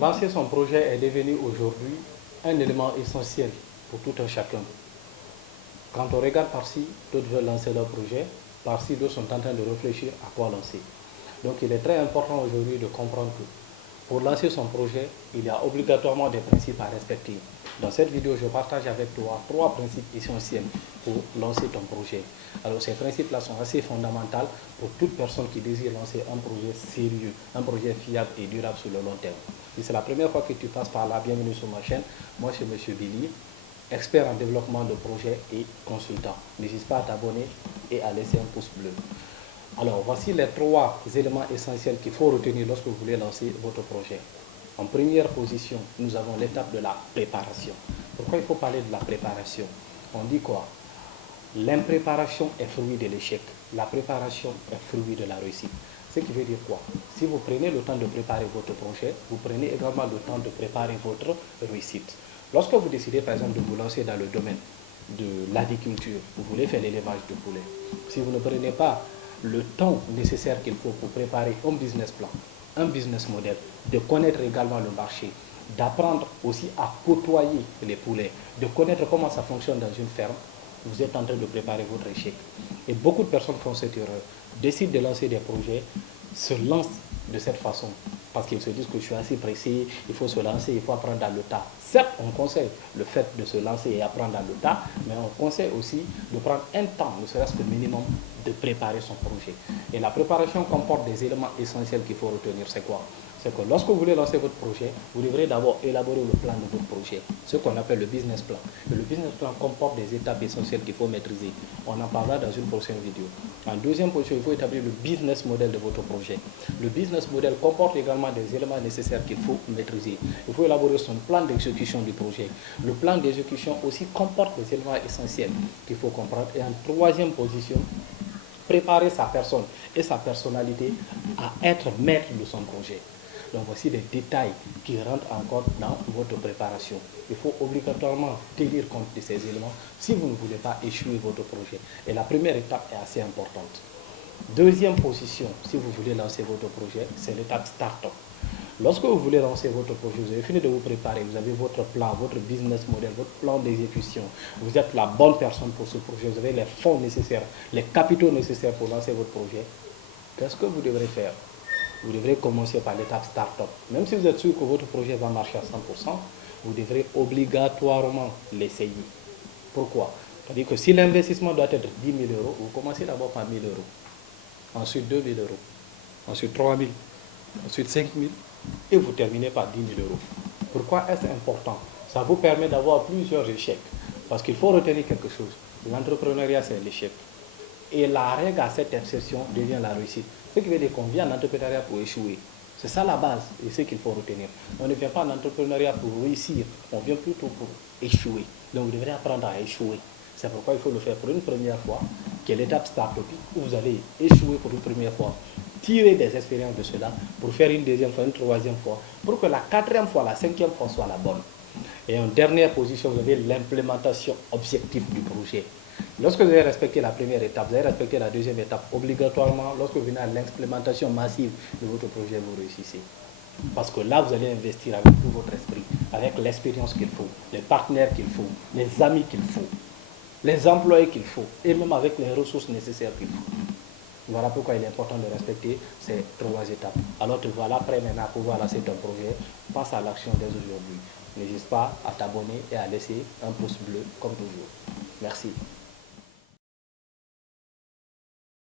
Lancer son projet est devenu aujourd'hui un élément essentiel pour tout un chacun. Quand on regarde par-ci, d'autres veulent lancer leur projet, par-ci, d'autres sont en train de réfléchir à quoi lancer. Donc il est très important aujourd'hui de comprendre que pour lancer son projet, il y a obligatoirement des principes à respecter. Dans cette vidéo, je partage avec toi 3 principes essentiels pour lancer ton projet. Alors ces principes-là sont assez fondamentaux pour toute personne qui désire lancer un projet sérieux, un projet fiable et durable sur le long terme. Si c'est la première fois que tu passes par là, bienvenue sur ma chaîne. Moi, c'est M. Billy, expert en développement de projets et consultant. N'hésite pas à t'abonner et à laisser un pouce bleu. Alors, voici les 3 éléments essentiels qu'il faut retenir lorsque vous voulez lancer votre projet. En première position, nous avons l'étape de la préparation. Pourquoi il faut parler de la préparation? On dit quoi? L'impréparation est fruit de l'échec. La préparation est fruit de la réussite. Ce qui veut dire quoi? Si vous prenez le temps de préparer votre projet, vous prenez également le temps de préparer votre réussite. Lorsque vous décidez par exemple de vous lancer dans le domaine de l'agriculture, vous voulez faire l'élevage de poulets. Si vous ne prenez pas le temps nécessaire qu'il faut pour préparer un business plan, un business model, de connaître également le marché, d'apprendre aussi à côtoyer les poulets, de connaître comment ça fonctionne dans une ferme, vous êtes en train de préparer votre échec. Et beaucoup de personnes font cette erreur, décident de lancer des projets, se lancent de cette façon, parce qu'ils se disent que je suis assez pressé, il faut se lancer, il faut apprendre dans le tas. Certes, on conseille le fait de se lancer et apprendre dans le tas, mais on conseille aussi de prendre un temps, ne serait-ce que minimum, de préparer son projet. Et la préparation comporte des éléments essentiels qu'il faut retenir. C'est quoi? C'est que lorsque vous voulez lancer votre projet, vous devrez d'abord élaborer le plan de votre projet, ce qu'on appelle le business plan. Et le business plan comporte des étapes essentielles qu'il faut maîtriser. On en parlera dans une prochaine vidéo. En deuxième position, il faut établir le business model de votre projet. Le business model comporte également des éléments nécessaires qu'il faut maîtriser. Il faut élaborer son plan d'exécution du projet. Le plan d'exécution aussi comporte des éléments essentiels qu'il faut comprendre. Et en troisième position, préparer sa personne et sa personnalité à être maître de son projet. Donc voici les détails qui rentrent encore dans votre préparation. Il faut obligatoirement tenir compte de ces éléments si vous ne voulez pas échouer votre projet. Et la première étape est assez importante. Deuxième position, si vous voulez lancer votre projet, c'est l'étape start-up. Lorsque vous voulez lancer votre projet, vous avez fini de vous préparer, vous avez votre plan, votre business model, votre plan d'exécution, vous êtes la bonne personne pour ce projet, vous avez les fonds nécessaires, les capitaux nécessaires pour lancer votre projet. Qu'est-ce que vous devrez faire? Vous devrez commencer par l'étape start-up. Même si vous êtes sûr que votre projet va marcher à 100%, vous devrez obligatoirement l'essayer. Pourquoi? C'est-à-dire que si l'investissement doit être 10 000 euros, vous commencez d'abord par 1 000 euros, ensuite 2 000 euros, ensuite 3 000, ensuite 5 000, et vous terminez par 10 000 euros. Pourquoi est-ce important? Ça vous permet d'avoir plusieurs échecs. Parce qu'il faut retenir quelque chose. L'entrepreneuriat, c'est l'échec. Et la règle à cette exception devient la réussite. Ce qui veut dire qu'on vient en entrepreneuriat pour échouer. C'est ça la base et ce qu'il faut retenir. On ne vient pas en entrepreneuriat pour réussir, on vient plutôt pour échouer. Donc vous devrez apprendre à échouer. C'est pourquoi il faut le faire pour une première fois, qui est l'étape start-up, où vous allez échouer pour une première fois, tirer des expériences de cela, pour faire une deuxième fois, une troisième fois, pour que la quatrième fois, la cinquième fois soit la bonne. Et en dernière position, vous avez l'implémentation objective du projet. Lorsque vous avez respecté la première étape, vous avez respecté la deuxième étape, obligatoirement, lorsque vous venez à l'implémentation massive de votre projet, vous réussissez. Parce que là, vous allez investir avec tout votre esprit, avec l'expérience qu'il faut, les partenaires qu'il faut, les amis qu'il faut, les employés qu'il faut, et même avec les ressources nécessaires qu'il faut. Voilà pourquoi il est important de respecter ces 3 étapes. Alors te voilà prêt maintenant à pouvoir lancer ton projet. Passe à l'action dès aujourd'hui. N'hésite pas à t'abonner et à laisser un pouce bleu comme toujours. Merci.